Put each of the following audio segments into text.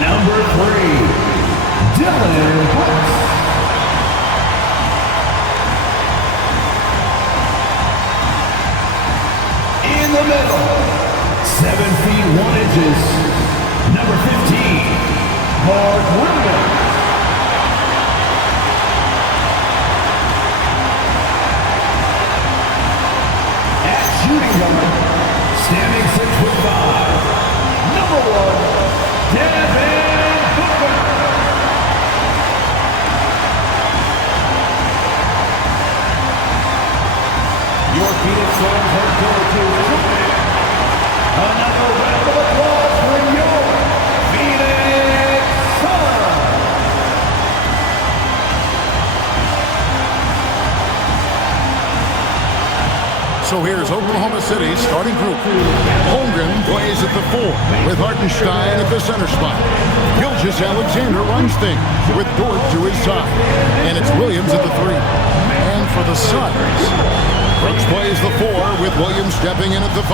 Number 3, Dylan Brooks. In the middle, 7 feet 1 inches, number 15, Mark Williams. At shooting guard, standing 6'5", number 1, Devin Booker. Your Phoenix Suns head coach is another round of applause for your Phoenix Suns. So here's Oklahoma City's starting group. Holmgren plays at the 4 with Hartenstein at the center spot. Gilgeous-Alexander runs things with Dort to his side. And it's Williams at the 3. And for the Suns, Brooks plays the 4 with Williams stepping in at the 5.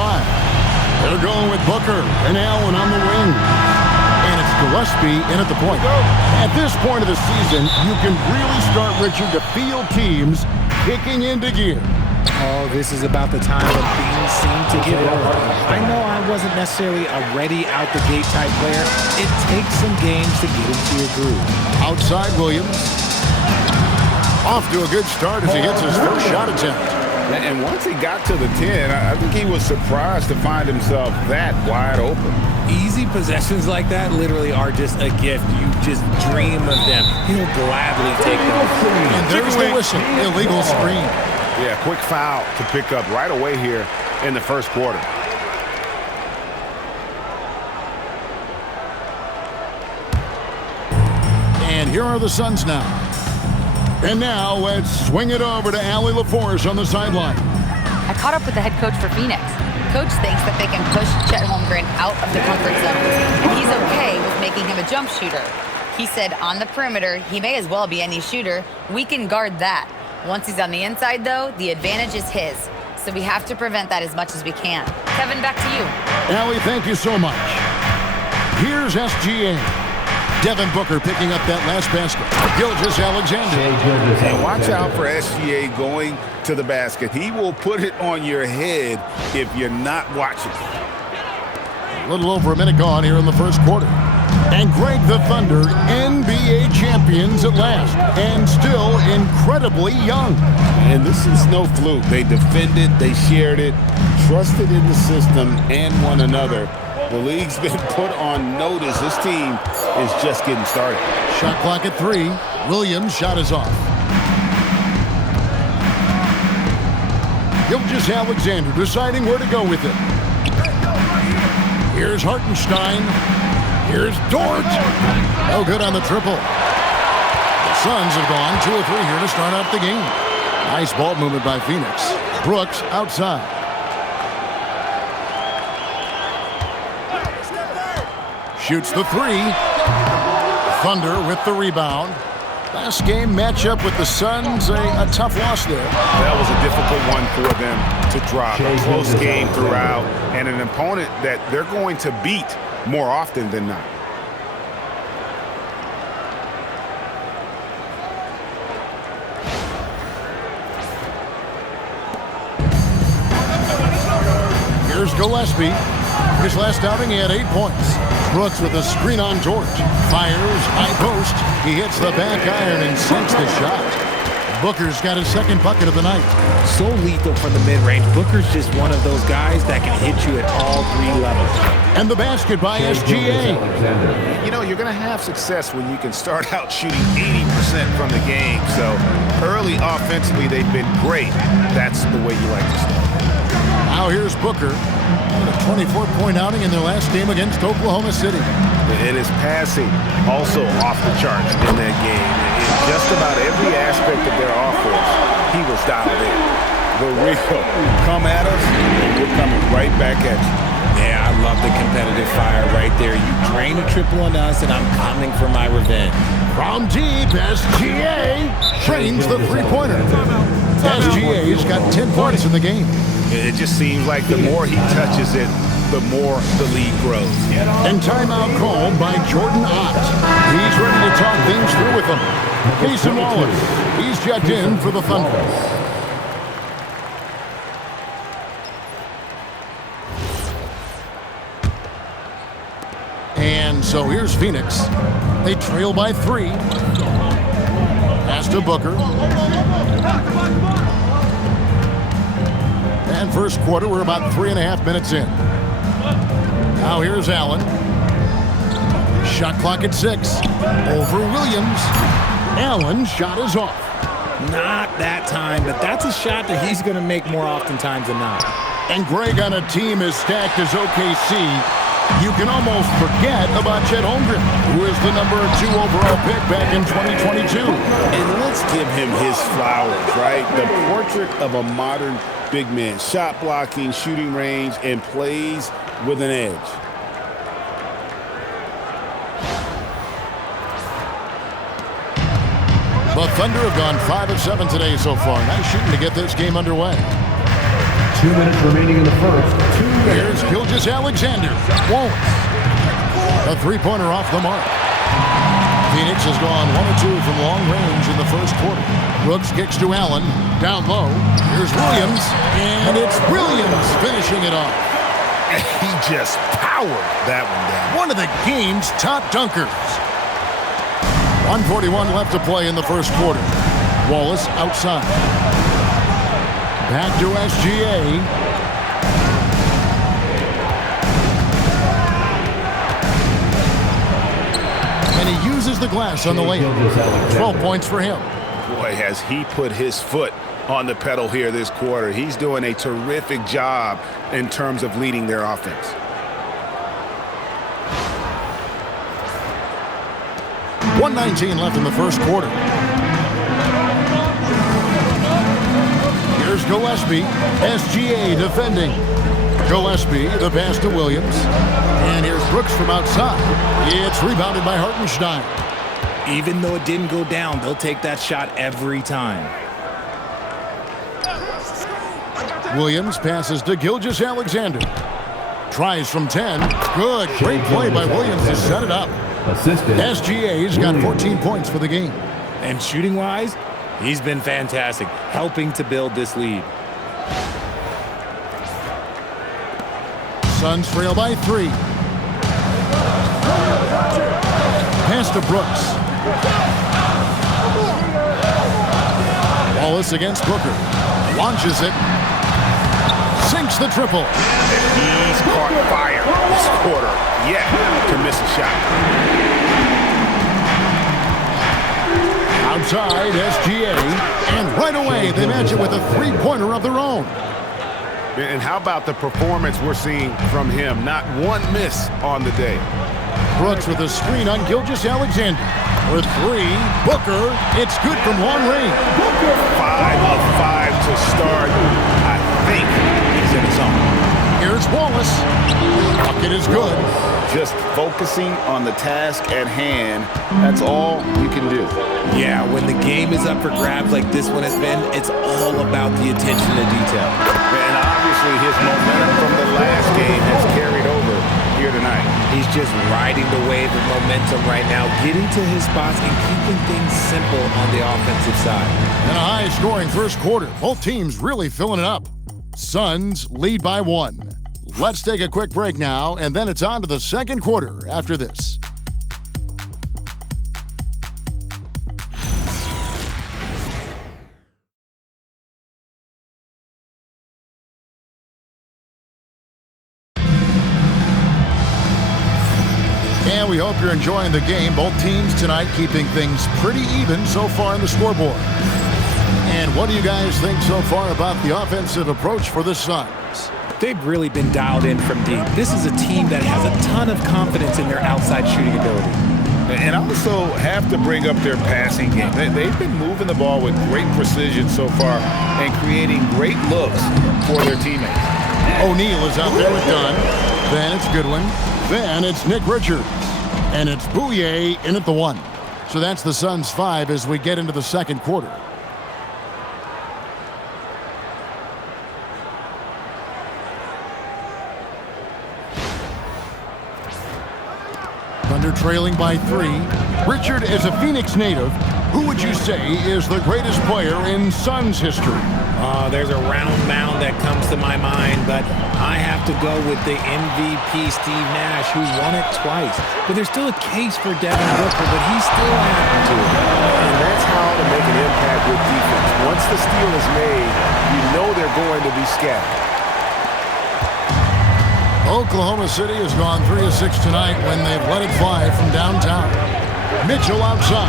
They're going with Booker and Allen on the wing. And it's Gillespie in at the point. At this point of the season, you can really start, Richard, to feel teams kicking into gear. Oh, this is about the time when things seem to get rolling. I know I wasn't necessarily a ready out-the-gate type player. It takes some games to get into your groove. Outside Williams. Off to a good start as he hits his first shot attempt. And once he got to the 10, I think he was surprised to find himself that wide open. Easy possessions like that literally are just a gift. You just dream of them. He'll gladly take them. And there's the whistle. Illegal screen. Yeah, quick foul to pick up right away here in the first quarter. And here are the Suns now. And now let's swing it over to Allie LaForce on the sideline. I caught up with the head coach for Phoenix. Coach thinks that they can push Chet Holmgren out of the comfort zone, and he's okay with making him a jump shooter. He said on the perimeter, he may as well be any shooter. We can guard that. Once he's on the inside, though, the advantage is his. So we have to prevent that as much as we can. Kevin, back to you. Allie, thank you so much. Here's SGA. Devin Booker picking up that last basket. Gilgeous-Alexander. And watch out for SGA going to the basket. He will put it on your head if you're not watching. A little over a minute gone here in the first quarter. And Greg, the Thunder, NBA champions at last, and still incredibly young. And this is no fluke. They defended, they shared it, trusted in the system and one another. The league's been put on notice. This team is just getting started. Shot clock at 3. Williams' shot is off. Gilgeous-Alexander deciding where to go with it. Here's Hartenstein. Here's Dort. No good on the triple. The Suns have gone 2 of 3 here to start out the game. Nice ball movement by Phoenix. Brooks outside. Shoots the 3. Thunder with the rebound. Last game matchup with the Suns, a tough loss there. That was a difficult one for them to drop. A close game throughout, and an opponent that they're going to beat more often than not. Here's Gillespie. His last outing, he had 8 points. Brooks with a screen on George. Fires, high post. He hits the back iron and sinks the shot. Booker's got his second bucket of the night. So lethal from the mid-range. Booker's just one of those guys that can hit you at all 3 levels. And the basket by SGA. You know, you're going to have success when you can start out shooting 80% from the game. So early offensively, they've been great. That's the way you like to start. Now here's Booker. A 24-point outing in their last game against Oklahoma City. And his passing also off the charts in that game. In just about every aspect of their offense, he was dialed in. The real come at us, and we're coming right back at you. Yeah, I love the competitive fire right there. You drain a triple on us, and I'm coming for my revenge. From deep, SGA trains the three-pointer. SGA's got 10 points in the game. It just seems like the more he touches it, the more the league grows. And timeout called by Jordan Ott. He's ready to talk things through with them. Mason Wallace, he's checked in for the Thunder. And so here's Phoenix. They trail by 3. Pass to Booker. And first quarter, we're about 3.5 minutes in. Now here's Allen. Shot clock at 6. Over Williams. Allen's shot is off. Not that time, but that's a shot that he's going to make more oftentimes than not. And Greg, on a team as stacked as OKC, you can almost forget about Chet Holmgren, who is the number 2 overall pick back in 2022. And let's give him his flowers, right? The portrait of a modern big man. Shot blocking, shooting range, and plays with an edge. The Thunder have gone 5 of 7 today so far. Nice shooting to get this game underway. 2 minutes remaining in the first. 2 minutes. Here's Gilgeous-Alexander. Wallace. A three-pointer off the mark. Phoenix has gone 1 of 2 from long range in the first quarter. Brooks kicks to Allen. Down low. Here's Williams. And it's Williams finishing it off. He just powered that one down. One of the game's top dunkers. 1:41 left to play in the first quarter. Wallace outside. Back to SGA. And he uses the glass on the layup. 12 points for him. Boy, has he put his foot on the pedal here this quarter. He's doing a terrific job in terms of leading their offense. .119 left in the first quarter. Here's Gillespie. SGA defending. Gillespie, the pass to Williams. And here's Brooks from outside. It's rebounded by Hartenstein. Even though it didn't go down, they'll take that shot every time. Williams passes to Gilgeous-Alexander. Tries from 10. Good. Great play by Williams to set it up. Assisted. SGA's got 14 points for the game. And shooting-wise, he's been fantastic, helping to build this lead. Suns trail by 3. Pass to Brooks. Wallace against Booker. Launches it. Sinks the triple. He's caught fire this quarter, yet to miss a shot. Outside, SGA. And right away, they match it with a three-pointer of their own. And how about the performance we're seeing from him? Not one miss on the day. Brooks with a screen on Gilgeous-Alexander. For 3, Booker. It's good from long range. 5 of 5 to start. I think he's in his zone. Here's Wallace. Bucket is good. Just focusing on the task at hand. That's all you can do. Yeah, when the game is up for grabs like this one has been, it's all about the attention to detail. And obviously his momentum from the last game has carried over here tonight. He's just riding the wave of momentum right now, getting to his spots and keeping things simple on the offensive side. And a high-scoring first quarter. Both teams really filling it up. Suns lead by 1. Let's take a quick break now, and then it's on to the second quarter after this. And we hope you're enjoying the game. Both teams tonight keeping things pretty even so far in the scoreboard. And what do you guys think so far about the offensive approach for the Suns? They've really been dialed in from deep. This is a team that has a ton of confidence in their outside shooting ability. And also have to bring up their passing game. They've been moving the ball with great precision so far and creating great looks for their teammates. O'Neal is out there with Dunn. Then it's Goodwin. Then it's Nick Richards. And it's Bouye in at the 1. So that's the Suns' 5 as we get into the second quarter. trailing by 3. Richard, as a Phoenix native, who would you say is the greatest player in Suns history? There's a round mound that comes to my mind, but I have to go with the MVP Steve Nash, who won it twice. But there's still a case for Devin Booker, but he's still happened to it. And that's how to make an impact with defense. Once the steal is made, you know they're going to be scattered. Oklahoma City has gone 3 of 6 tonight when they've let it fly from downtown. Mitchell outside.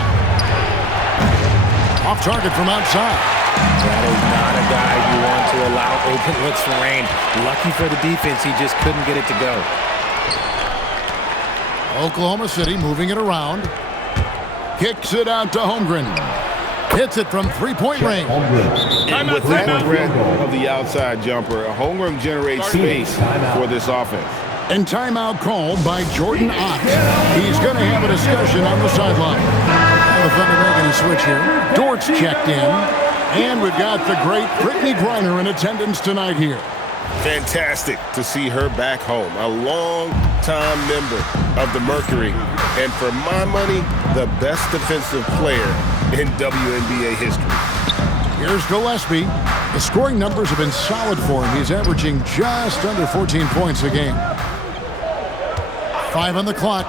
Off target from outside. That is not a guy you want to allow open looks for rain. Lucky for the defense, he just couldn't get it to go. Oklahoma City moving it around. Kicks it out to Holmgren. Hits it from three-point range. And with that threat of the outside jumper, Holmgren generates space for this offense. And timeout called by Jordan Ott. He's going to have a discussion on the sideline. The Thunder making a switch here. Dort's checked in. And we've got the great Brittany Griner in attendance tonight here. Fantastic to see her back home. A long-time member of the Mercury. And for my money, the best defensive player in WNBA history. Here's Gillespie. The scoring numbers have been solid for him. He's averaging just under 14 points a game. 5 on the clock.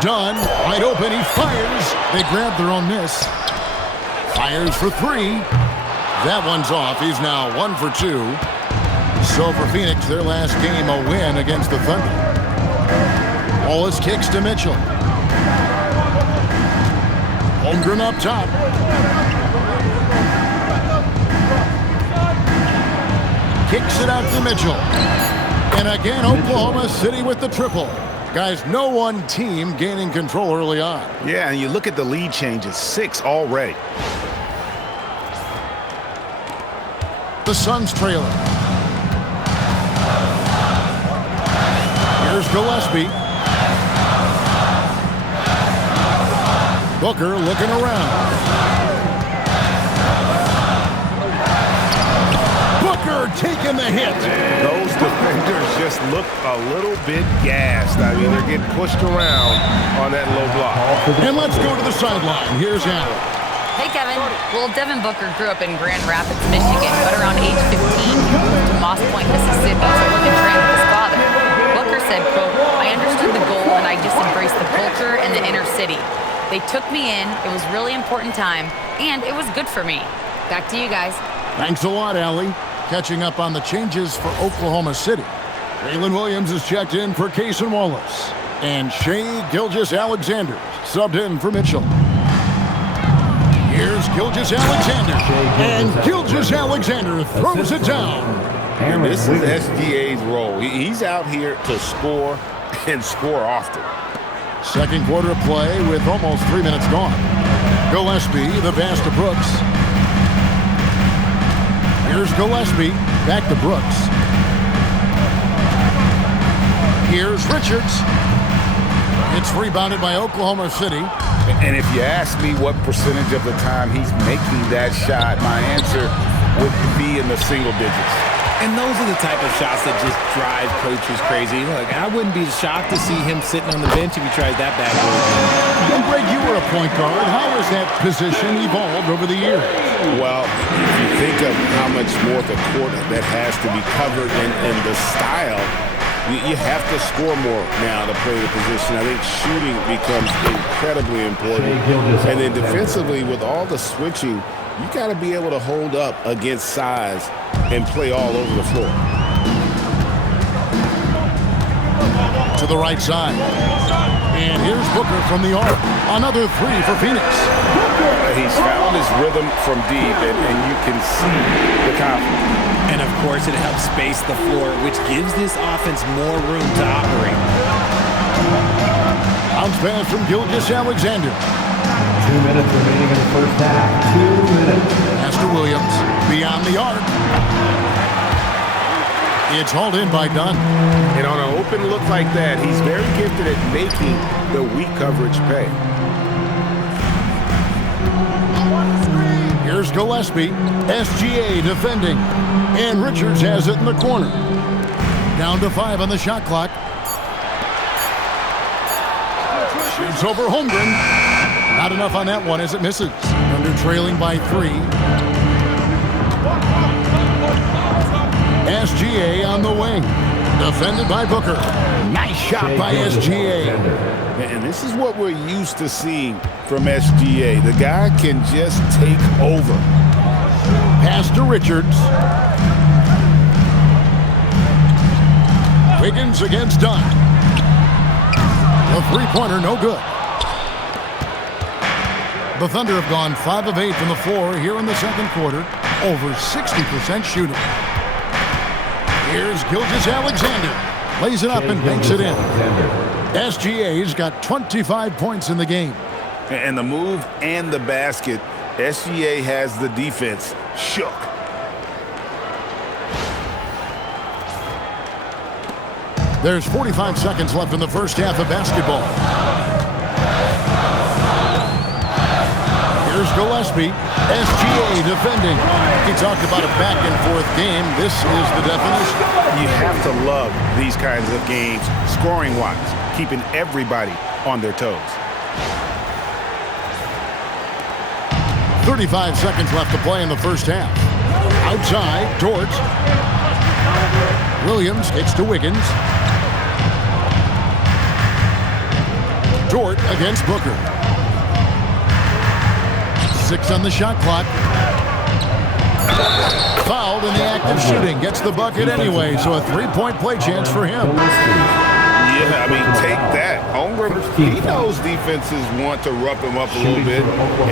Dunn, wide open. He fires. They grab their own miss. Fires for 3. That one's off. He's now 1 for 2. So for Phoenix, their last game, a win against the Thunder. Wallace kicks to Mitchell. Holmgren up top. Kicks it out to Mitchell. And again, Oklahoma City with the triple. Guys, no one team gaining control early on. Yeah, and you look at the lead changes, 6 already. The Suns trailing. Here's Gillespie. Booker looking around. Booker taking the hit. Those defenders just look a little bit gassed. I mean, they're getting pushed around on that low block. And let's go to the sideline. Here's Allen. Hey, Kevin. Well, Devin Booker grew up in Grand Rapids, Michigan, but around age 15, he moved to Moss Point, Mississippi to live and train with his father. Booker said, quote, "I understood the goal and I just embraced the culture and the inner city. They took me in. It was really important time, and it was good for me." Back to you guys. Thanks a lot, Allie. Catching up on the changes for Oklahoma City. Waylon Williams is checked in for Cason Wallace. And Shea Gilgeous-Alexander subbed in for Mitchell. Here's Gilgeous-Alexander. And Gilgeous-Alexander throws it down. And this is SGA's role. He's out here to score and score often. Second quarter of play with almost 3 minutes gone. Gillespie, the pass to Brooks. Here's Gillespie, back to Brooks. Here's Richards. It's rebounded by Oklahoma City. And if you ask me what percentage of the time he's making that shot, my answer would be in the single digits. And those are the type of shots that just drive coaches crazy. Look, I wouldn't be shocked to see him sitting on the bench if he tries that bad boy. And Greg, you were a point guard. How has that position evolved over the years? Well, if you think of how much more of the court that has to be covered and the style, you have to score more now to play the position. I think shooting becomes incredibly important. And then defensively, with all the switching, you got to be able to hold up against size and play all over the floor. To the right side. And here's Booker from the arc. Another 3 for Phoenix. He's found his rhythm from deep, and you can see the confidence. And, of course, it helps space the floor, which gives this offense more room to operate. Bounce pass from Gilgeous-Alexander. 2 minutes remaining in the first half. 2 minutes. Pass to Williams. Beyond the arc. It's hauled in by Dunn. And on an open look like that, he's very gifted at making the weak coverage pay. Here's Gillespie. SGA defending. And Richards has it in the corner. Down to 5 on the shot clock. It's over Holmgren. Not enough on that one as it misses. Thunder trailing by 3. SGA on the wing. Defended by Booker. Nice shot by SGA. And this is what we're used to seeing from SGA. The guy can just take over. Pass to Richards. Wiggins against Dunn. The three-pointer, no good. The Thunder have gone 5 of 8 from the floor here in the second quarter. Over 60% shooting. Here's Gilgeous-Alexander. Lays it up and banks it in. SGA's got 25 points in the game. And the move and the basket, SGA has the defense shook. There's 45 seconds left in the first half of basketball. Here's Gillespie. SGA defending. He talked about a back-and-forth game. This is the definition. You have to love these kinds of games, scoring-wise, keeping everybody on their toes. 35 seconds left to play in the first half. Outside, Dort. Williams gets to Wiggins. Dort against Booker. 6 on the shot clock. Fouled in the act of shooting. Gets the bucket anyway, so a 3-point play chance for him. Yeah, I mean, take that. Holmgren, he knows defenses want to rough him up a little bit,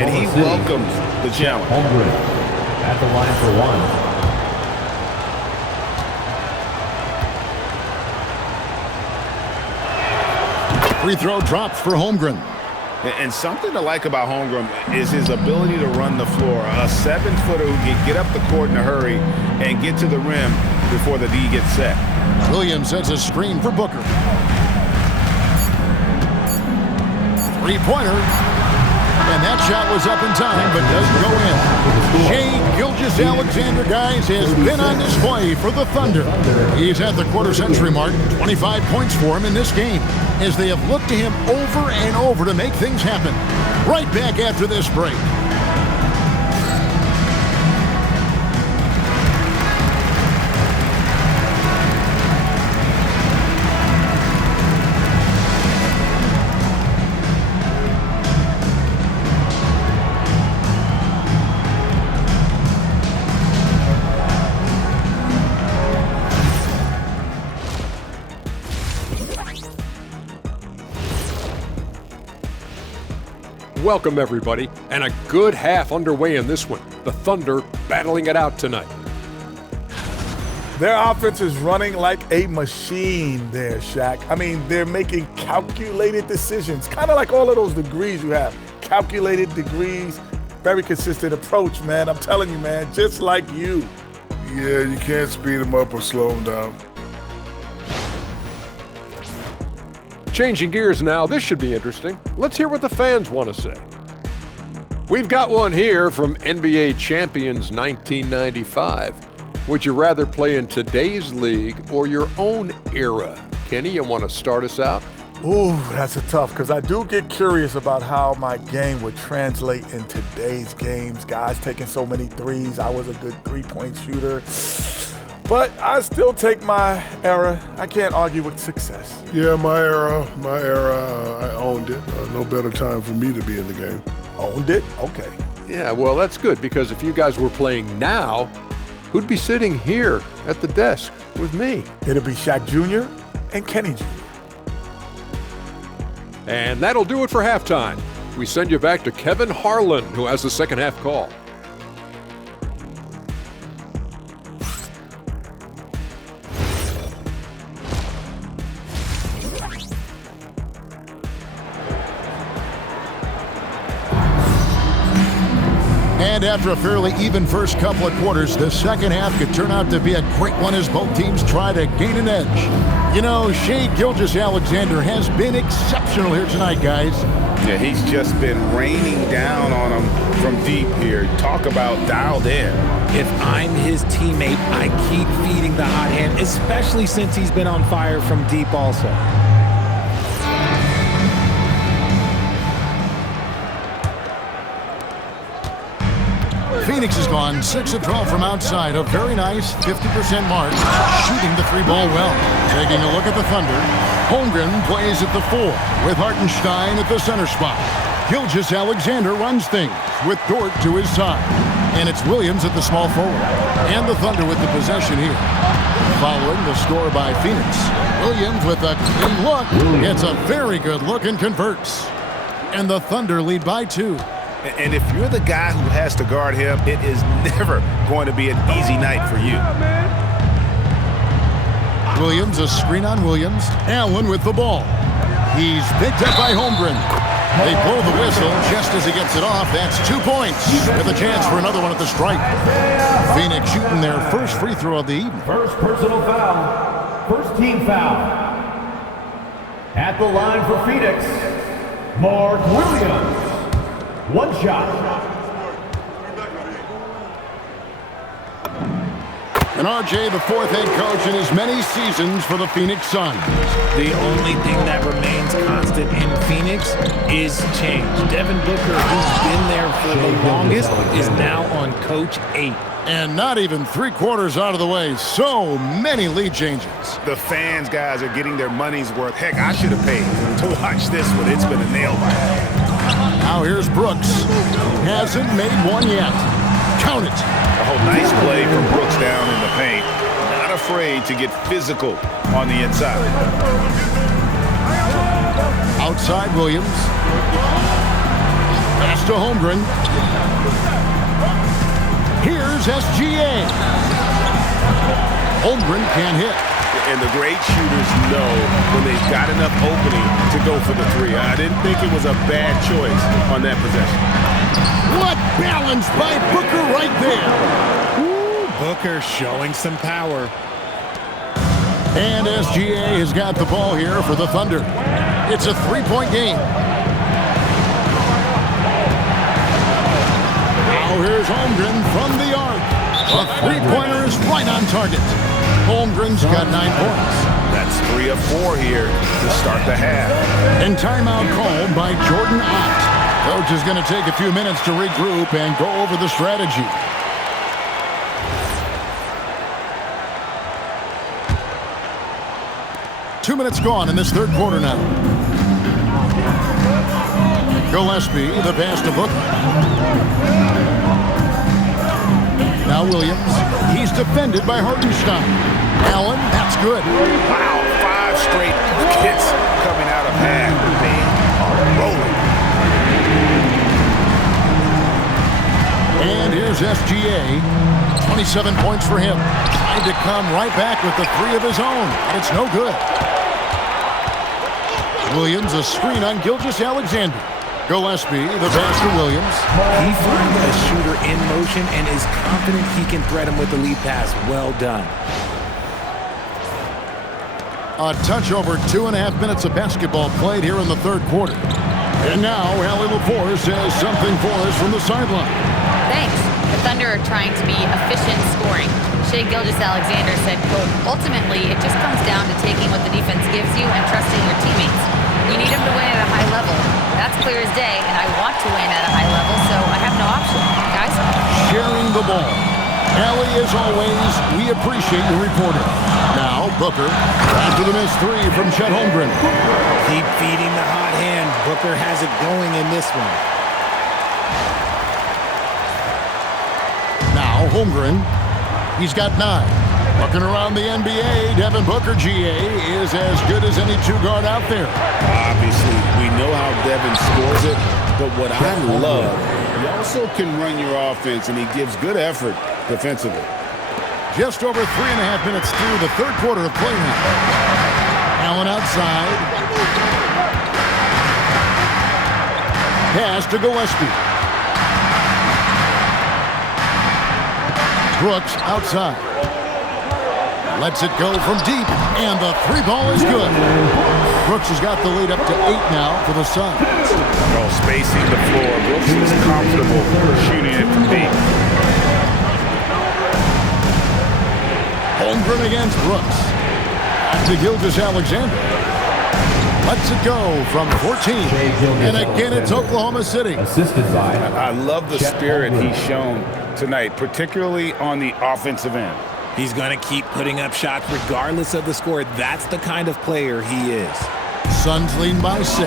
and he welcomes the challenge. Holmgren at the line for 1. Free throw dropped for Holmgren. And something to like about Holmgren is his ability to run the floor. A 7-footer who can get up the court in a hurry and get to the rim before the D gets set. Williams sets a screen for Booker. Three-pointer. And that shot was up in time, but doesn't go in. Shai Gilgeous-Alexander, guys, has been on display for the Thunder. He's at the quarter-century mark. 25 points for him in this game, as they have looked to him over and over to make things happen. Right back after this break. Welcome, everybody, and a good half underway in this one. The Thunder battling it out tonight. Their offense is running like a machine there, Shaq. I mean, they're making calculated decisions, kind of like all of those degrees you have. Calculated degrees, very consistent approach, man. I'm telling you, man, just like you. Yeah, you can't speed them up or slow them down. Changing gears now, this should be interesting. Let's hear what the fans want to say. We've got one here from NBA Champions 1995. Would you rather play in today's league or your own era? Kenny, you want to start us out? Ooh, that's a tough, because I do get curious about how my game would translate in today's games. Guys taking so many threes. I was a good three-point shooter. But I still take my era. I can't argue with success. Yeah, my era, I owned it. No better time for me to be in the game. Owned it? Okay. Yeah, well, that's good, because if you guys were playing now, who'd be sitting here at the desk with me? It'll be Shaq Jr. and Kenny Jr. And that'll do it for halftime. We send you back to Kevin Harlan, who has the second half call. And after a fairly even first couple of quarters, the second half could turn out to be a great one as both teams try to gain an edge. You know, Shai Gilgeous-Alexander has been exceptional here tonight, guys. Yeah, he's just been raining down on him from deep here. Talk about dialed in. If I'm his teammate, I keep feeding the hot hand, especially since he's been on fire from deep also. Phoenix has gone 6 of 12 from outside, a very nice 50% mark, shooting the 3-ball well. Taking a look at the Thunder, Holmgren plays at the 4 with Hartenstein at the center spot. Gilgeous-Alexander runs things with Dort to his side. And it's Williams at the small forward. And the Thunder with the possession here. Following the score by Phoenix, Williams with a clean look gets a very good look and converts. And the Thunder lead by 2. And if you're the guy who has to guard him, it is never going to be an easy night for you. Williams, a screen on Williams. Allen with the ball. He's picked up by Holmgren. They blow the whistle just as he gets it off. That's 2 points with a chance for another one at the stripe. Phoenix shooting their first free throw of the evening. First personal foul. First team foul. At the line for Phoenix, Mark Williams. 1 shot. And RJ, the 4th head coach in as many seasons for the Phoenix Suns. The only thing that remains constant in Phoenix is change. Devin Booker, who's been there for the longest, is now on Coach 8. And not even 3/4 out of the way. So many lead changes. The fans, guys, are getting their money's worth. Heck, I should have paid to watch this one. It's been a nail biter. Now here's Brooks. Hasn't made one yet. Count it. Oh, nice play from Brooks down in the paint. Not afraid to get physical on the inside. Outside Williams. Pass to Holmgren. Here's SGA. Holmgren can't hit. And the great shooters know when they've got enough opening to go for the 3. I didn't think it was a bad choice on that possession. What balance by Booker right there. Ooh, Booker showing some power. And SGA has got the ball here for the Thunder. It's a 3-point game. Now here's Holmgren from the arc. A 3-pointer is right on target. Holmgren's got 9 points. That's 3 of 4 here to start the half. And timeout called by Jordan Ott. Coach is going to take a few minutes to regroup and go over the strategy. Two minutes gone in this 3rd quarter now. Gillespie, the pass to Booker. Now Williams. He's defended by Hartenstein. Allen, that's good. Wow, 5 straight hits coming out of half. They are rolling. And here's SGA. 27 points for him. Trying to come right back with the 3 of his own. And it's no good. Williams, a screen on Gilgeous-Alexander. Gillespie, the pass to Williams. He finds a shooter in motion and is confident he can thread him with the lead pass. Well done. A touch over 2.5 minutes of basketball played here in the 3rd quarter. And now, Allie LaForce says something for us from the sideline. Thanks. The Thunder are trying to be efficient scoring. Shai Gilgeous-Alexander said, quote, ultimately, it just comes down to taking what the defense gives you and trusting your teammates. You need them to win at a high level. That's clear as day, and I want to win at a high level, so I have no option. Guys? Sharing the ball. Allie, as always, we appreciate your reporting. Now, Booker, after the missed 3 from Chet Holmgren. Keep feeding the hot hand. Booker has it going in this one. Now, Holmgren. He's got 9. Looking around the NBA, Devin Booker, GA, is as good as any 2-guard out there. Obviously, we know how Devin scores it, but what I love, he also can run your offense, and he gives good effort defensively. Just over 3.5 minutes through the 3rd quarter of play now. Allen outside. Pass to Gillespie. Brooks outside. Lets it go from deep, and the 3-ball is good. Brooks has got the lead up to 8 now for the Suns. Well, spacing the floor. Brooks is comfortable shooting it from deep. Holmgren against Brooks. Back to Gilgeous-Alexander. Lets it go from 14. And again, it's Oklahoma City. Assisted by. I love the spirit he's shown tonight, particularly on the offensive end. He's going to keep putting up shots regardless of the score. That's the kind of player he is. Suns leading by 6.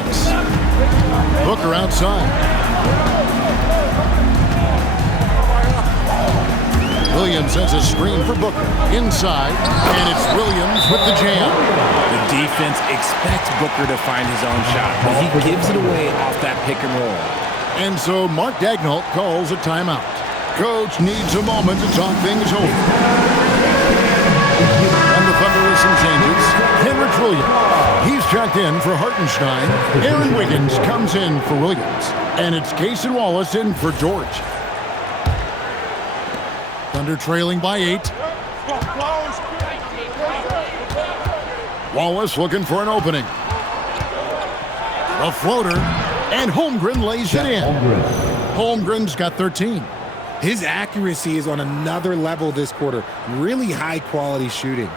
Booker outside. Williams sets a screen for Booker. Inside, and it's Williams with the jam. The defense expects Booker to find his own shot, but he gives it away off that pick and roll. And so Mark Daigneault calls a timeout. Coach needs a moment to talk things over. And the Thunder with some changes. Henrik Williams, he's checked in for Hartenstein. Aaron Wiggins comes in for Williams. And it's Cason Wallace in for George. Thunder trailing by 8. Wallace looking for an opening. A floater, and Holmgren lays it in. Holmgren's got 13. His accuracy is on another level this quarter. Really high-quality shooting.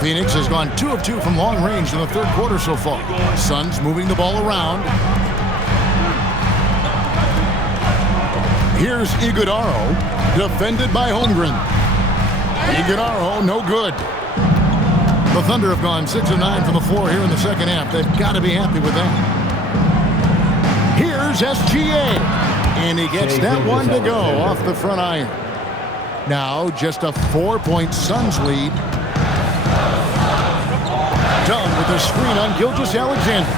Phoenix has gone 2 of 2 from long range in the third quarter so far. Suns moving the ball around. Here's Iguodala, defended by Holmgren. Iguodala, no good. The Thunder have gone 6 of 9 from the floor here in the second half. They've got to be happy with that. Here's SGA, and he gets that one to go off the front iron. Now just a 4-point Suns lead. Dunn with the screen on Gilgeous-Alexander.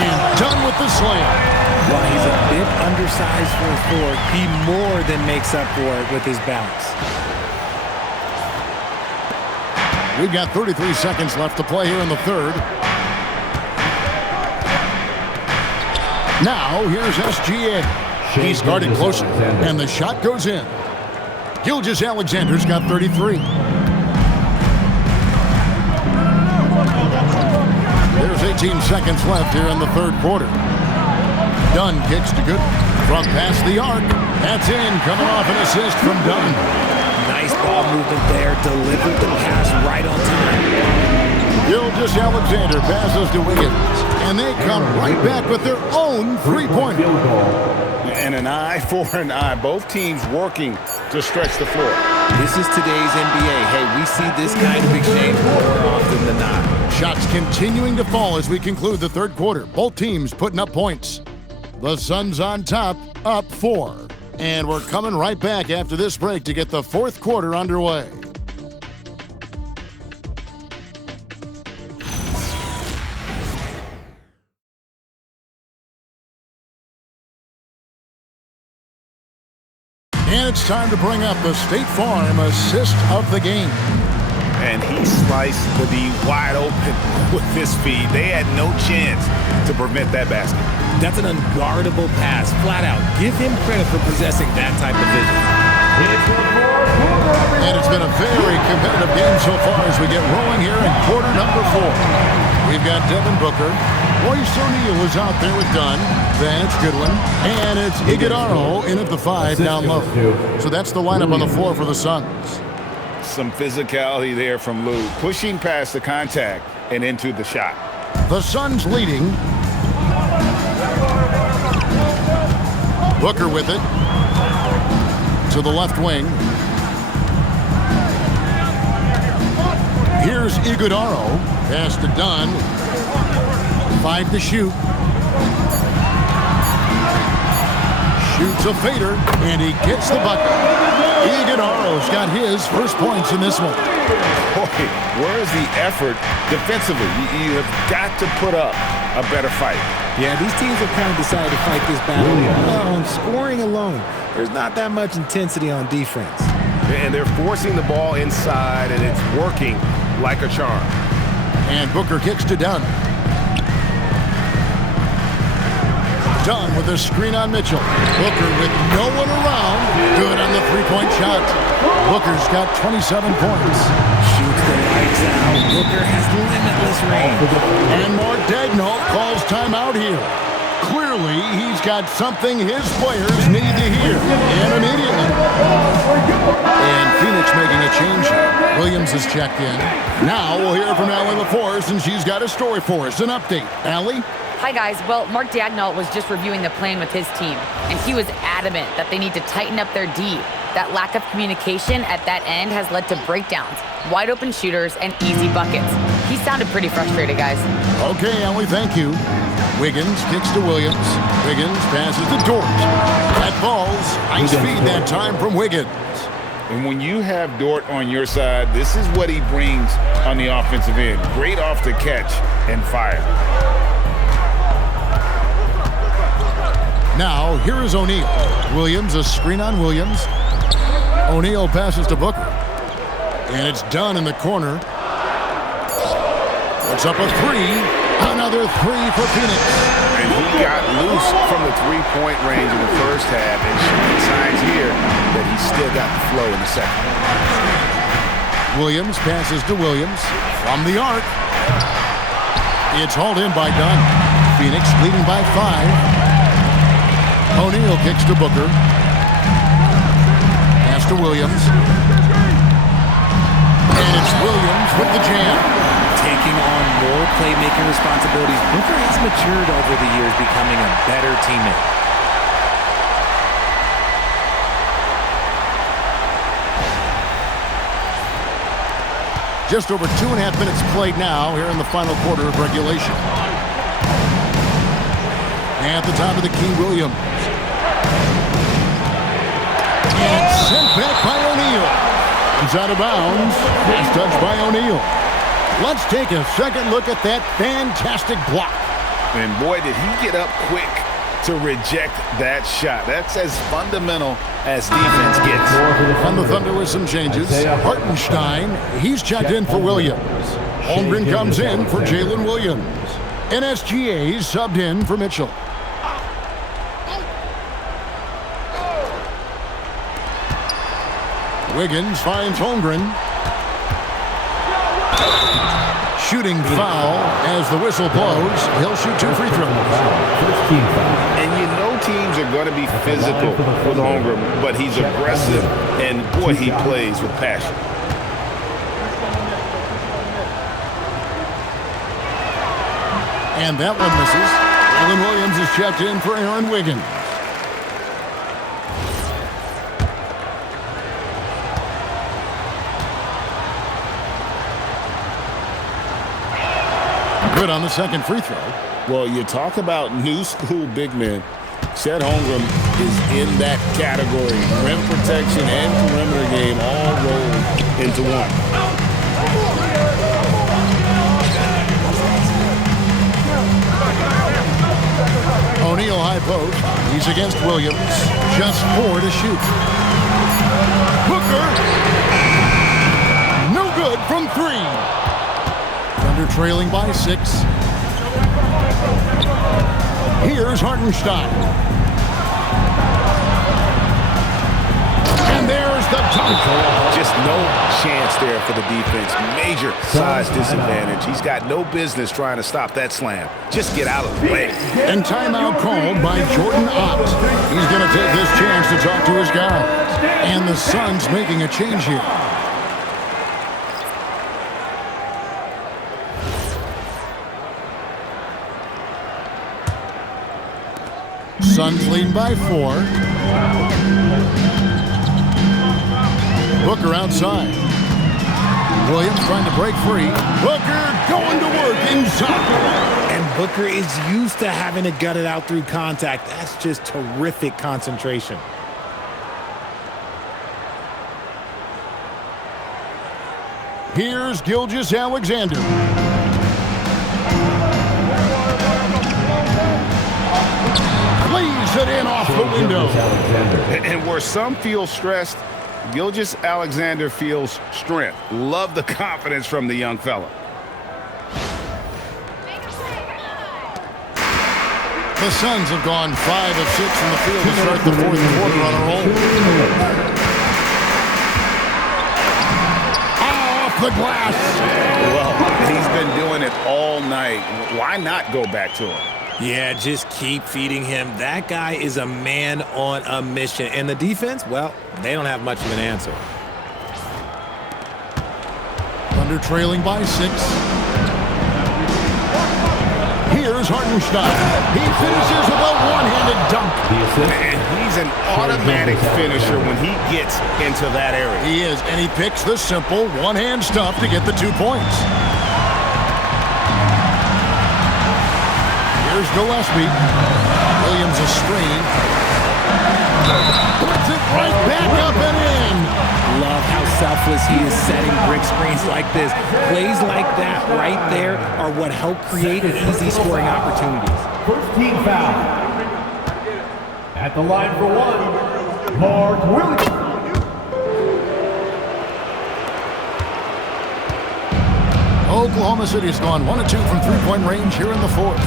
And Dunn with the slam. While he's a bit undersized for a forward, he more than makes up for it with his bounce. We've got 33 seconds left to play here in the third. Now, here's SGA. He's guarded closer, and the shot goes in. Gilgeous-Alexander's got 33. There's 18 seconds left here in the third quarter. Dunn kicks to good from past the arc. That's in, coming off an assist from Dunn. Nice ball movement there. Delivered the pass right on time. Gilgeous-Alexander passes to Wiggins, and they come right back with their own three-pointer. And an eye for an eye. Both teams working to stretch the floor. This is today's NBA. Hey, we see this kind of exchange more often than not. Shots continuing to fall as we conclude the third quarter. Both teams putting up points. The Suns on top, up 4. And we're coming right back after this break to get the fourth quarter underway. And it's time to bring up the State Farm assist of the game. And he sliced the D wide open with his feet. They had no chance to prevent that basket. That's an unguardable pass, flat out. Give him credit for possessing that type of vision. And it's been a very competitive game so far as we get rolling here in quarter number 4. We've got Devin Booker. Royce O'Neal is out there with Dunn. Then it's Goodwin. And it's Iguodala in at the 5 down low. So that's the lineup on the floor for the Suns. Some physicality there from Lou, pushing past the contact and into the shot. The Suns leading. Booker with it. To the left wing. Here's Iguodala. Pass to Dunn. 5 to shoot. Shoots a fader, and he gets the bucket. Iguodala's got his first points in this one. Boy, where's the effort defensively? You have got to put up a better fight. Yeah, these teams have kind of decided to fight this battle on scoring alone. There's not that much intensity on defense. And they're forcing the ball inside, and it's working like a charm. And Booker kicks to Dunn. Dunn with a screen on Mitchell. Booker with no one around. Good on the three-point shot. Booker's got 27 points. Shoots the lights out. Booker has limitless range. And Mark Daigneault calls timeout here. Clearly, he's got something his players need to hear. And immediately. And Phoenix making a change here. Williams is checked in. Now we'll hear from Allie LaForce, and she's got a story for us. An update. Allie? Hi, guys. Well, Mark Daigneault was just reviewing the plan with his team, and he was adamant that they need to tighten up their D. That lack of communication at that end has led to breakdowns, wide open shooters, and easy buckets. He sounded pretty frustrated, guys. Okay, Allie, thank you. Wiggins kicks to Williams. Wiggins passes to Dort. That falls. Nice feed that time from Wiggins. And when you have Dort on your side, this is what he brings on the offensive end. Great off the catch and fire. Now, here is O'Neal. Williams, a screen on Williams. O'Neal passes to Booker. And it's done in the corner. It's up a three. Another three for Phoenix. And he got loose from the three-point range in the first half and showing signs here that he's still got the flow in the second. Williams passes to Williams from the arc. It's hauled in by Dunn. Phoenix leading by 5. O'Neal kicks to Booker. Pass to Williams. And it's Williams with the jam. Taking on more playmaking responsibilities, Booker has matured over the years, becoming a better teammate. Just over 2.5 minutes played now here in the final quarter of regulation. At the top of the key, Williams. And sent back by O'Neal. He's out of bounds. Last touch by O'Neal. Let's take a second look at that fantastic block. And boy, did he get up quick to reject that shot. That's as fundamental as defense gets. On the Thunder with some changes. Hartenstein, he's checked in for Williams. Holmgren comes in for Jalen Williams. NSGA subbed in for Mitchell. Wiggins finds Holmgren. Shooting foul as the whistle blows. He'll shoot 2 free throws. And you know teams are going to be physical with Holmgren, but he's aggressive, and boy, he plays with passion. And that one misses. Jalen Williams is checked in for Aaron Wiggins. Good on the second free throw. Well, you talk about new school big men. Chet Holmgren is in that category. Rim protection and perimeter game all rolled into one. O'Neal high post. He's against Williams. Just 4 to shoot. Booker. No good from 3. Thunder trailing by 6. Here's Hartenstein. And there's the dunk. Just no chance there for the defense. Major size disadvantage. He's got no business trying to stop that slam. Just get out of the way. And timeout called by Jordan Ott. He's going to take this chance to talk to his guys. And the Suns making a change here. Suns leading by 4. Booker outside. Williams trying to break free. Booker going to work inside. And Booker is used to having to gut it out through contact. That's just terrific concentration. Here's Gilgeous-Alexander. It in off the window. And where some feel stressed, Gilgeous-Alexander feels strength. Love the confidence from the young fella. The Suns have gone 5 of 6 from the field to start the fourth quarter on a roll. Off the glass. Well, he's been doing it all night. Why not go back to him? Yeah, just keep feeding him. That guy is a man on a mission. And the defense, well, they don't have much of an answer. Alexander trailing by 6. Here's Hartenstein. He finishes with a one-handed dunk. And he's an automatic finisher when he gets into that area. He is, and he picks the simple one-hand stuff to get the 2 points. Here's Gillespie. Williams a screen. Puts it right back up and in. Love how selfless he is setting brick screens like this. Plays like that right there are what help create easy scoring opportunities. First team foul. At the line for 1, Mark Williams. Oklahoma City has gone 1 of 2 from three-point range here in the 4th.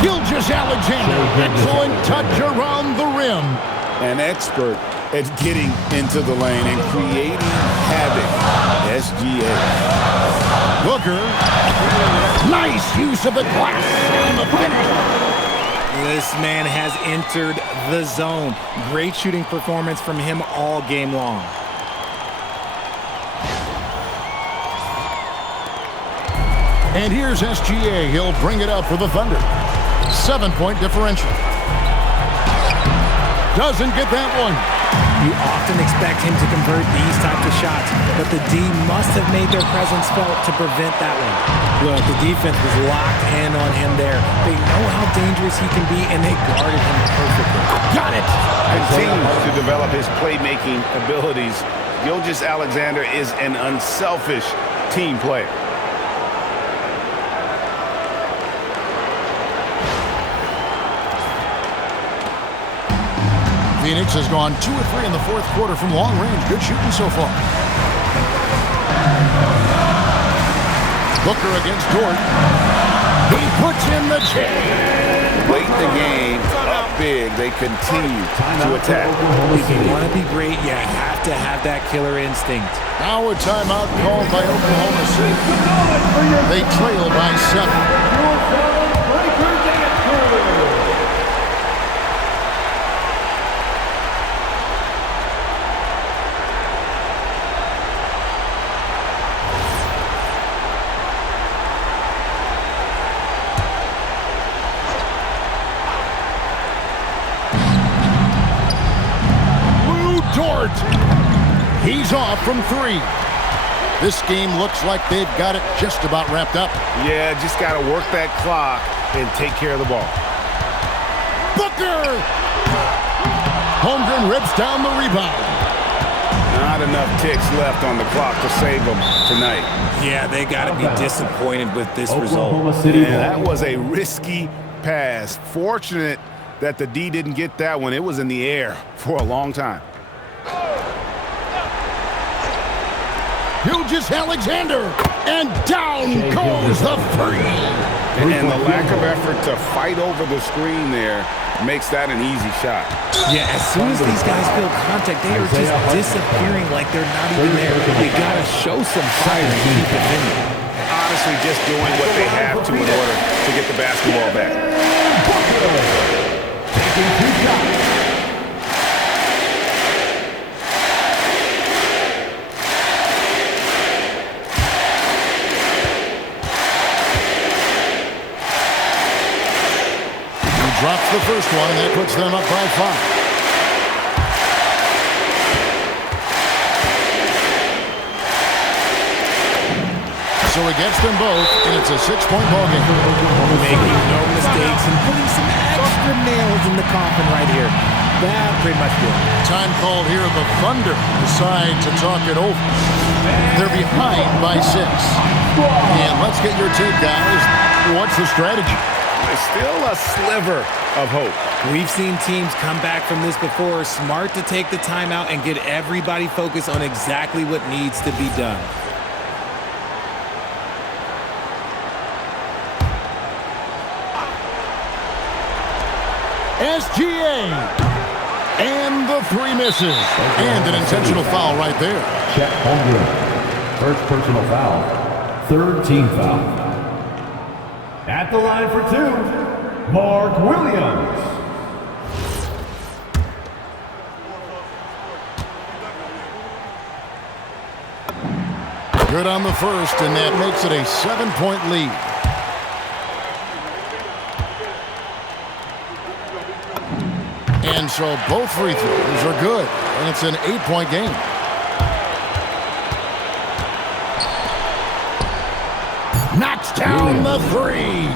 Gilgeous-Alexander, excellent touch around the rim. An expert at getting into the lane and creating havoc. SGA. Booker. Nice use of the glass and the finish. This man has entered the zone. Great shooting performance from him all game long. And here's SGA. He'll bring it up for the Thunder. 7-point differential. Doesn't get that one. You often expect him to convert these types of shots, but the D must have made their presence felt to prevent that one. Look, the defense was locked in on him there. They know how dangerous he can be, and they guarded him perfectly. Got it! Continues to develop his playmaking abilities. Gilgeous-Alexander is an unselfish team player. Phoenix has gone 2 of 3 in the 4th quarter from long range. Good shooting so far. Booker against Dort. He puts in the chain. Late in the game, up big, they continue to attack. If you want to be great, you have to have that killer instinct. Now a timeout called by Oklahoma City. They trail by 7. Dort. He's off from 3. This game looks like they've got it just about wrapped up. Yeah, just got to work that clock and take care of the ball. Booker! Holmgren rips down the rebound. Not enough ticks left on the clock to save them tonight. Yeah, they got to be disappointed with this result. Yeah, that was a risky pass. Fortunate that the D didn't get that one. It was in the air for a long time. Gilgeous-Alexander, and down goes the 3. And the lack of effort to fight over the screen there makes that an easy shot. Yeah, as soon as these guys feel contact, they are just disappearing like they're not even there. They got to show some fire and keep defending. Honestly, just doing what they have to in order to get the basketball back. Taking 2 shots. Drops the first one, and that puts them up by 5. So he gets them both, and it's a 6-point ball game. Making no mistakes and putting some extra nails in the coffin right here. That pretty much did. Time called here. The Thunder decide to talk it over. They're behind by 6. And let's get your take, guys. What's the strategy? There's still a sliver of hope. We've seen teams come back from this before. Smart to take the timeout and get everybody focused on exactly what needs to be done. SGA. And the 3 misses. And an intentional foul right there. Chet Holmgren. First personal foul. 3rd team foul. At the line for 2, Mark Williams. Good on the first, and that makes it a 7-point lead. And so both free throws are good, and it's an 8-point game. Knocks down the three.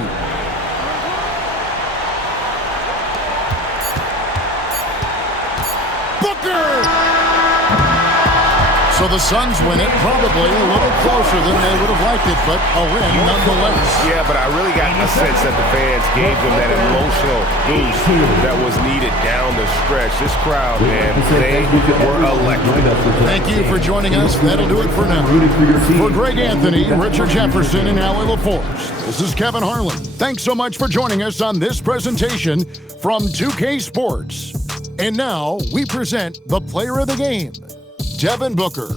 Booker! So the Suns win it, probably a little closer than they would have liked it, but a win nonetheless. Yeah, but I really got a sense that the fans gave them that emotional boost that was needed down the stretch. This crowd, man, they were electric. Thank you for joining us. That'll do it for now. For Greg Anthony, Richard Jefferson, and Allie LaForce, this is Kevin Harlan. Thanks so much for joining us on this presentation from 2K Sports. And now we present the player of the game, Devin Booker.